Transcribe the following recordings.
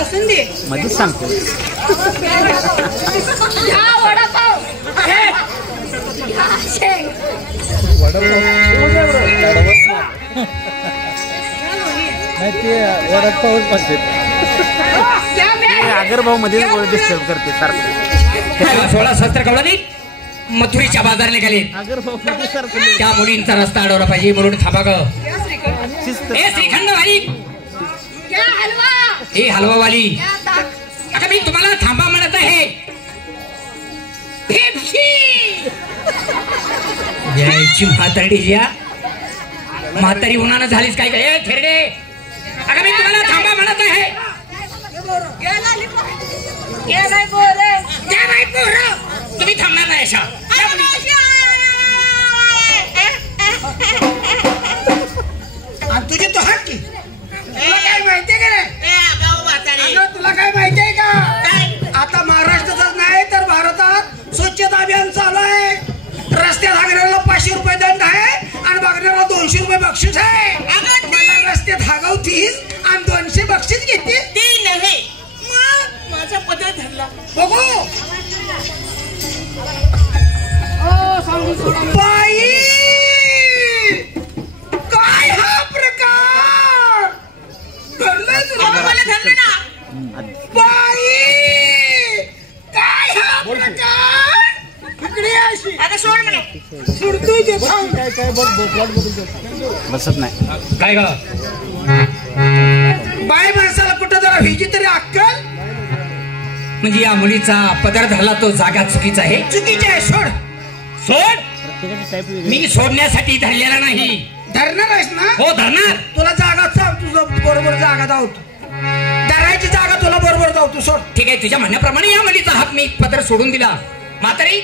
असून दे मध्येच सांगतो वडापाव आगरभाऊ मध्ये डिस्टर्ब करते सारखं 16 शस्त्र कवळानी मथुरीच्या बाजार निघाले त्या मुलींचा रस्ता अडवला पाहिजे म्हणून थांबा ग श्रीखंड वाली हे हलवा वाली आता मी तुम्हाला थांबा म्हणत आहे यायची म्हातारी ज्या म्हातारी उन्हानं झालीच काय काय थेरडे अगं मी तुम्हाला थांबा म्हणत आहे तुम्ही थांबणार नाही अशा तुझे तो हक की तुला काय माहितीये का नाही तुला काय माहितीये का आता महाराष्ट्रातच नाही तर भारतात स्वच्छता अभियान चालू आहे रस्त्यात हागणाऱ्याला 500 रुपये दंड आहे आणि बघणाऱ्याला 200 रुपये बक्षीस आहे रस्त्यात हागवतीस आणि 200 बक्षीस घेते ते नाही मग माझा पदर धरला बघू बाई काय हा प्रकार धरलं तुला मला धरलं ना बाई काय हा प्रकार इकडे अशी आता सोड म्हणे सुरतोय ते थांब काय बसत नाही काय ग बाई माणसाला कुठं जरा व्हायची तरी अक्कल म्हणजे या मुलीचा पदर धरला तो जागा चुकीचा आहे चुकीचे आहे सोड सोड मी सोडण्यासाठी धरलेला नाही धरणार आहेस ना हो धरणार तुला जागा चाव तुझं बरोबर जागा धावतो धरायची जागा तुला बरोबर धावतो सोड ठीक आहे तुझ्या म्हणण्याप्रमाणे या मुलीचा हात मी पदर सोडून दिला म्हातारी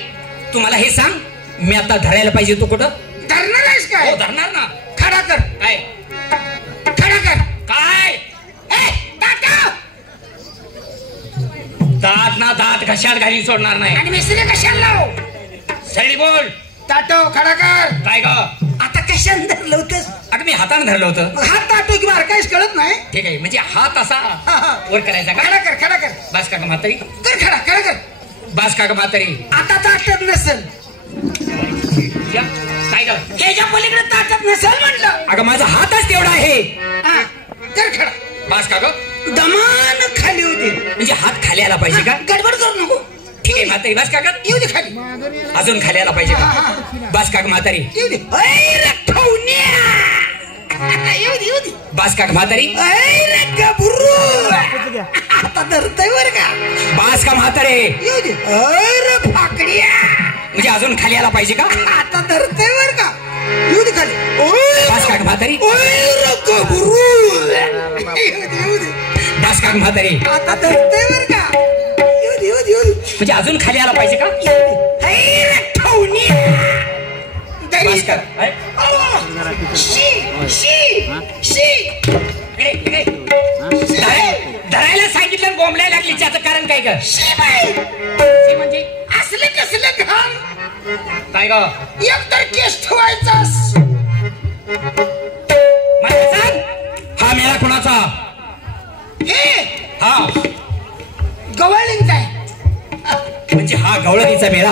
तुम्हाला हे सांग मी आता धरायला पाहिजे तू कुठं धरणार आहेस काय हो धरणार ना खडा कर काय खडा कर काय दात ना दात घशात घाली सोडणार नाही आणि मिसरी कशाला लाव सैनी बोल ताटो खडा कर काय ग आता कशाला धरलं होतंस अगं मी हाताने धरलं होतं हात ताटो किंवा काहीच कळत नाही ठीक आहे म्हणजे हात असा वर करायचा का खडा कर बास का म्हातारी कर खडा कर बास का म्हातारी आता ताटत नसेल काय ग ह्याच्या पलीकडे ताटत नसेल म्हटलं अगं माझा हातच तेवढा आहे कर खडा बास का ग दमान खाली होते म्हणजे हात खाली आला पाहिजे का गडबड करू नको ठीक आहे म्हातारी बास का येऊ दे खाली अजून खाली आला पाहिजे का बास का म्हातारी येऊ दे येऊ दे बास का म्हातारी आता धरतय बर का बास का म्हातारे येऊ दे अरे फाकड्या म्हणजे अजून खाली आला पाहिजे का आता धरतय बर का येऊ दे खाली बास का म्हातारी येऊ दे बास का म्हातारी आता धरतय बर का येऊ दे म्हणजे अजून खाली आला पाहिजे का बास का धरायला सांगितलं बोंबलाय लागली त्याचं कारण काय ग म्हणजे असले कसले घाण काय ग एकतर केस ठेवायचास हा मेळा कोणाचा हे हा गवळींचा आहे म्हणजे हा गवळणीचा मेळा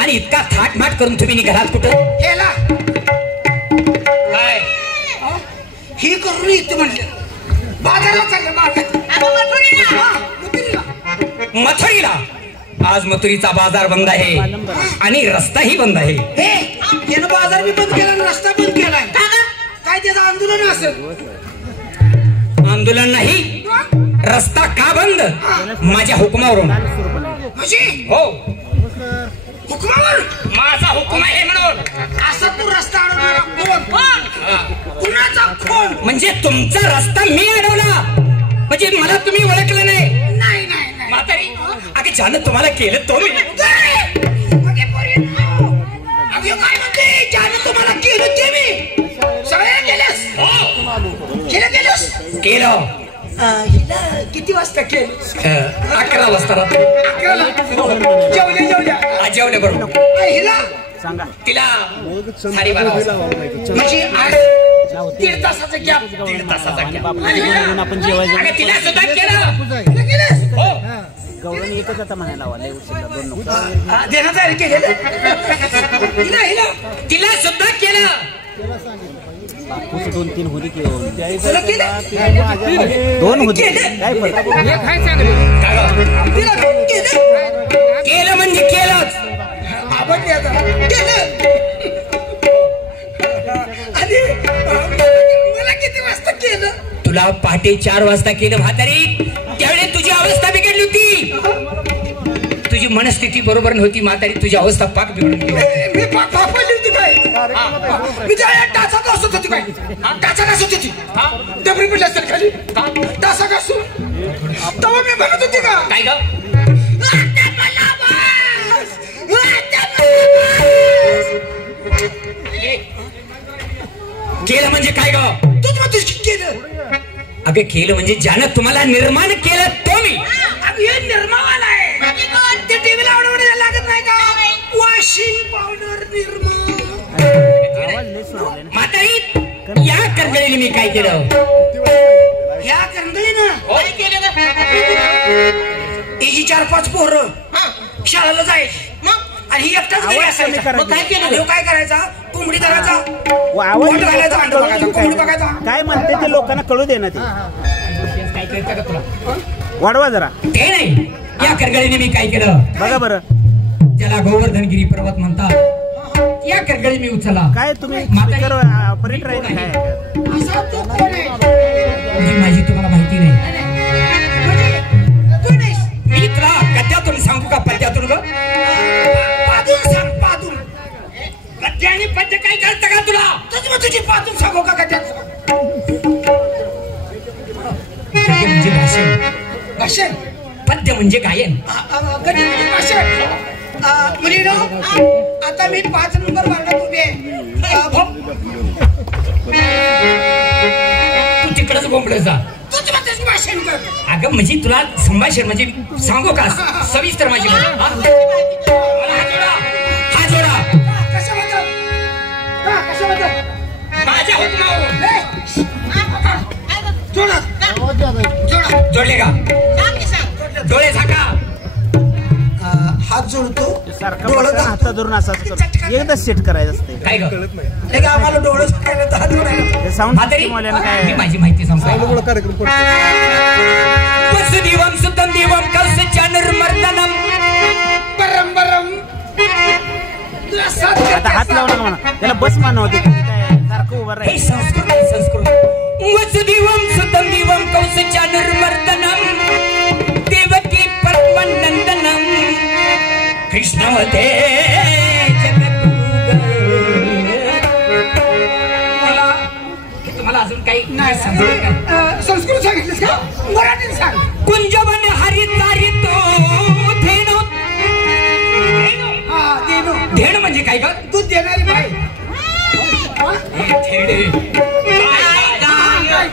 आणि इतका थाटमाट करून तुम्ही निघालात कुठं हेला काय ही करून येते म्हणलं बाजारात चाललं मथुरीला आज मथुरीचा बाजार बंद आहे आणि रस्ताही बंद आहे हे यानं बाजार बी बंद केला रस्ता बंद केलाय काय त्याचं आंदोलन असेल आंदोलन नाही रस्ता का बंद माझ्या हुकुमावरून म्हणजे हो हुकुमावर माझा हुकुम आहे म्हणून असा तू रस्ता अडवणारा कोण कुणाचा कोण म्हणजे तुमचा रस्ता मी अडवला म्हणजे मला तुम्ही ओळखलं नाही नाही म्हातारी अगे ज्यानं तुम्हाला केलं तो मी काय म्हणते तुम्हाला केलं ते मी सगळ्या केलंस केलं हिला किती वाजता केलं 11 वाजता 11ला जेवल्या जेवले बरोबर हिला सांगा तिला 12:30 वाजता म्हणजे 1.5 तासाचा गॅप 1.5 तासाचा gap. आपण जेवायचं तिला सुद्धा केलं गवळण एकच आता म्हणायला लावा लय उशीरला 2 नको देण्यात आहे केलेलं तिला सुद्धा केलं बापूच 2-3 होती की 2 होती काय फरक केलं म्हणजे केलंच आपण केलं आणि मला किती वाजता केलं तुला पहाटे 4 वाजता केलं म्हातारी त्यावेळी तुझी अवस्था बिघडली होती तुझी मनस्थिती बरोबर नव्हती म्हातारी तुझी अवस्था पाक बिघडून गेली मी पापली होती काय मी त्या टाचा घासत होती काय टाचा घासत होती डबरी पडली असेल खाली टाचा घासू तेव्हा मी म्हणत होती का काय ग केलं म्हणजे काय ग तूच मग तुझी केलं अगं केलं म्हणजे ज्यानं तुम्हाला निर्माण केलं तो मी अगं हे निर्मावाला आहे ते टीव्हीला आवडवड लागत नाही का वॉशिंग पावडर निर्मा म्हातारी या कर्दळीने मी काय केलं ह्या करंदळीनं काय केलं हिची 4-5 पोरं शाळेला जायची आणि ही एकटाच घरी असायचा. मग काय केलं ह्यो काय करायचा कोंबडी धरायचा वाट घालायचा अंड बघायचा कोंबडी बघायचा काय म्हणते ते लोकांना कळू दे ना ते काय करता का तुला वाढवा जरा ते नाही या करगळीने मी काय केलं बघा बरं ज्याला गोवर्धनगिरी पर्वत म्हणतात या करगळी मी उचलला काय तुम्ही पर्यटन राहील काय असा तो कोण आहे जी माझी तुम्हाला माहिती नाही तू नाही मी तुला गद्यातून सांगू का पद्यातून ग पादून सांग पादून गद्य आणि पद्य काय कळतं का तुला तुझी पादून सांगू का त्यात गद्य म्हणजे भाषण भाषण पद्य म्हणजे गायन गणित भाषण मुलीनो आता मी 5 नंबर वार्डात उभे आहे तू तिकडच बोंबलं जा तुझी माझं भाषण कर अगं म्हणजे तुला संभाषण म्हणजे सांगू का सविस्तर माझी हा जोडा कशाबद्दल कशाबद्दल माझ्या हुकमावरून जोडा जोडले का डोळे झाका हात जोडतो सारखा हातात धरून असं एकदा सेट करायचं असते काय ग नाही का आम्हाला डोळं झाकायला तर हात जोडायला साऊंड म्हातारी वाल्यानं मी काय माझी माहिती सांगतो वसुदेवं सुतं देवं कौसच्या निर्मर्दनम् परम परम आता हात लावला म्हणा त्याला बस मानव होते काय सारखं उभं हे राहील संस्कृत वसुदेवं सुतं देवं कौसच्या निर्मर्दनम् देवकी परमनंदनम् कृष्णवते तुम्हाला अजून काही नाही सांगितलं संस्कृत सांगितलं का मराठीत सांग कुंजवन हरितारितो धेनु हा देनो धेण म्हणजे काय ग दूध देणारी बाई धेडे काय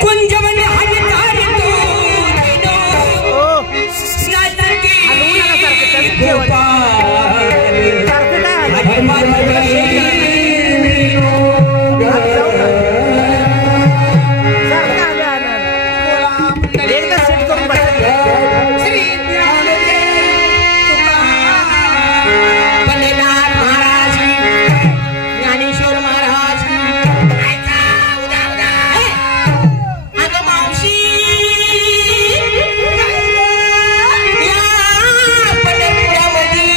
कुंजवन हरितारितो धेनु नाटकी एकदा सेट करून बघा श्री बनेनाथ महाराज की, ज्ञानेश्वर महाराज की. अगं मावशी या पंढरपुरामध्ये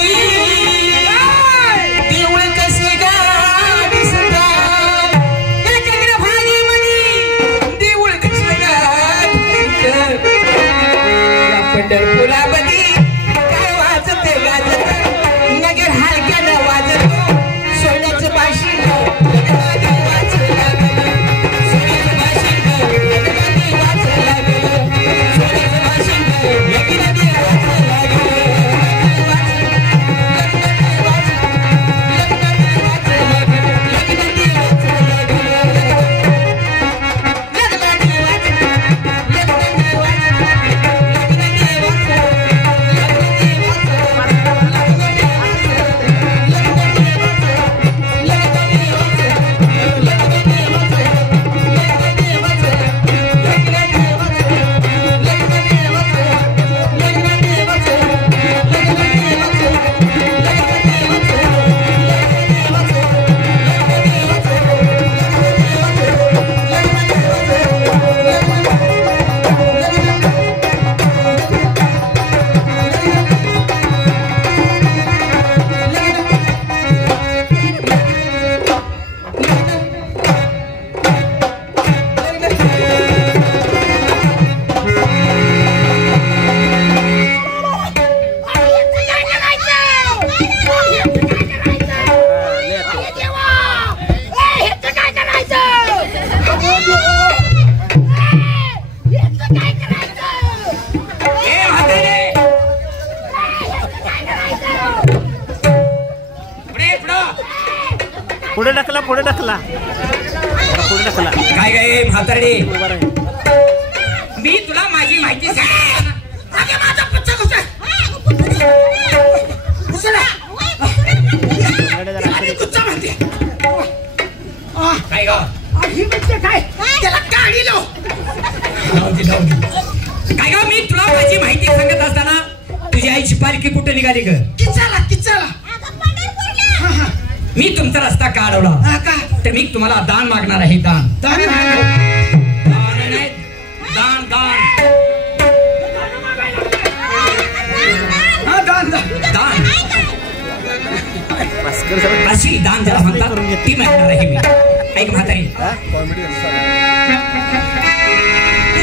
देऊळ कसे गाड दिसतात. या चंद्रभागेमध्ये देऊळ कसे गाड दिसतात. या पंढरपुरामध्ये काय वाजत गाजत नगर हालक्यानं वाजतो सोन्याचं बाशी लगनादी वाजू लागलं. सोन्याचं बाशी लगनादी वाजू लागलं. सोन्याचं बाशी लगनादी वाजू लागलं. लगनादी वाजू पुढे ढकला पुढे ढकला पुढे ढकला. काय काय म्हातारडे मी तुला माझी माहिती सांग. माझा पुच्चा कुठे कुच्चा म्हणते काय ग ही म्हणते काय त्याला गाडी लाव. काय ग मी तुला माझी माहिती सांगत असताना तुझी आईची पालखी कुठे निघाली ग? किच्चाला मी तुमचा रस्ता का अडवला का तर मी तुम्हाला दान मागणार आहे. दान दान नाही दान दान दान दान भास्कर सर अशी दान ज्याला म्हणतात ती मागणार आहे मी. ऐक म्हातारी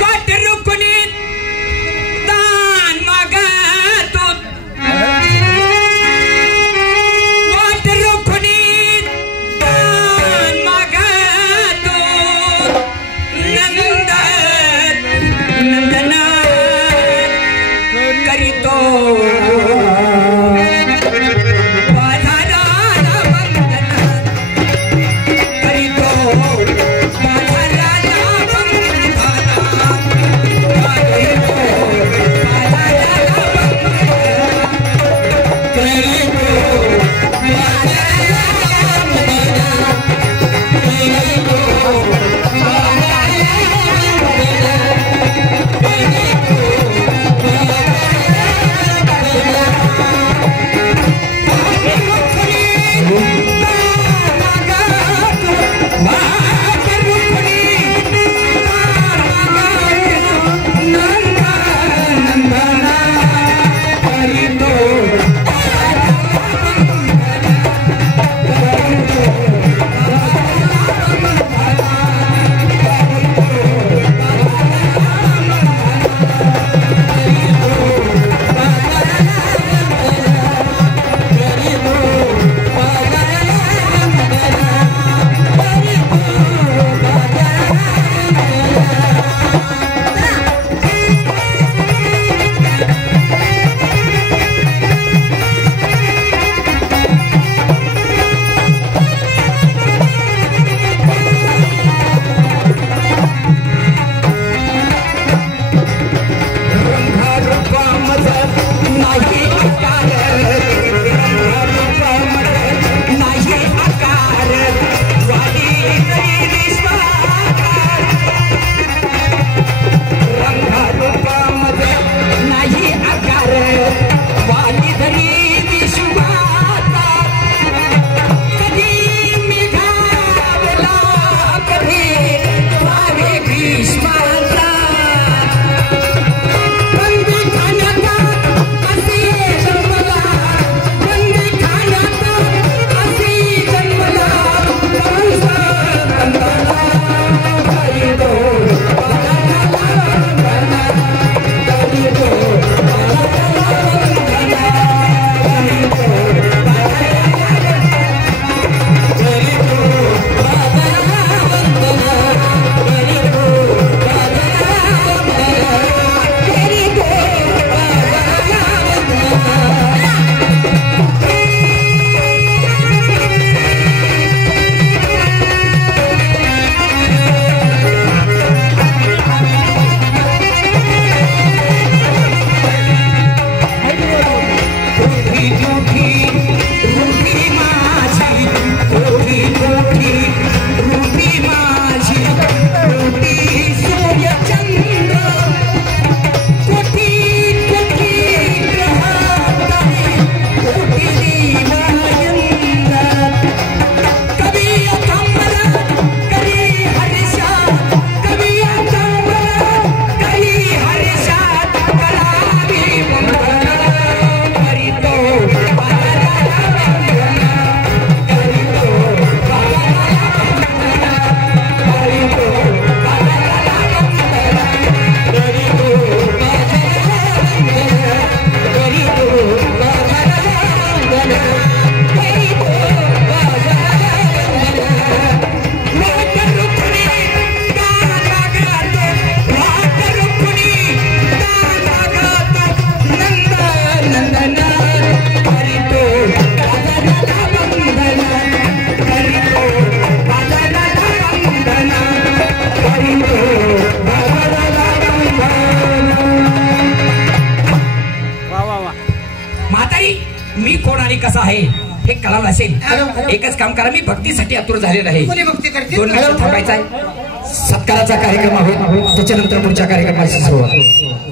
वाट रुकुनीत दान मागतो वाट रुकुनीत दान मागतो नंदना करीतो आणि मी कोण आणि कसा आहे हे कळालं असेल. एकच काम करा, मी भक्तीसाठी आतुर झालेला आहे. कोणी भक्ती करते? 2 मिनिटं थांबायचं आहे. सत्काराचा कार्यक्रम आहे, त्याच्यानंतर पुढच्या कार्यक्रमाची सुरुवात.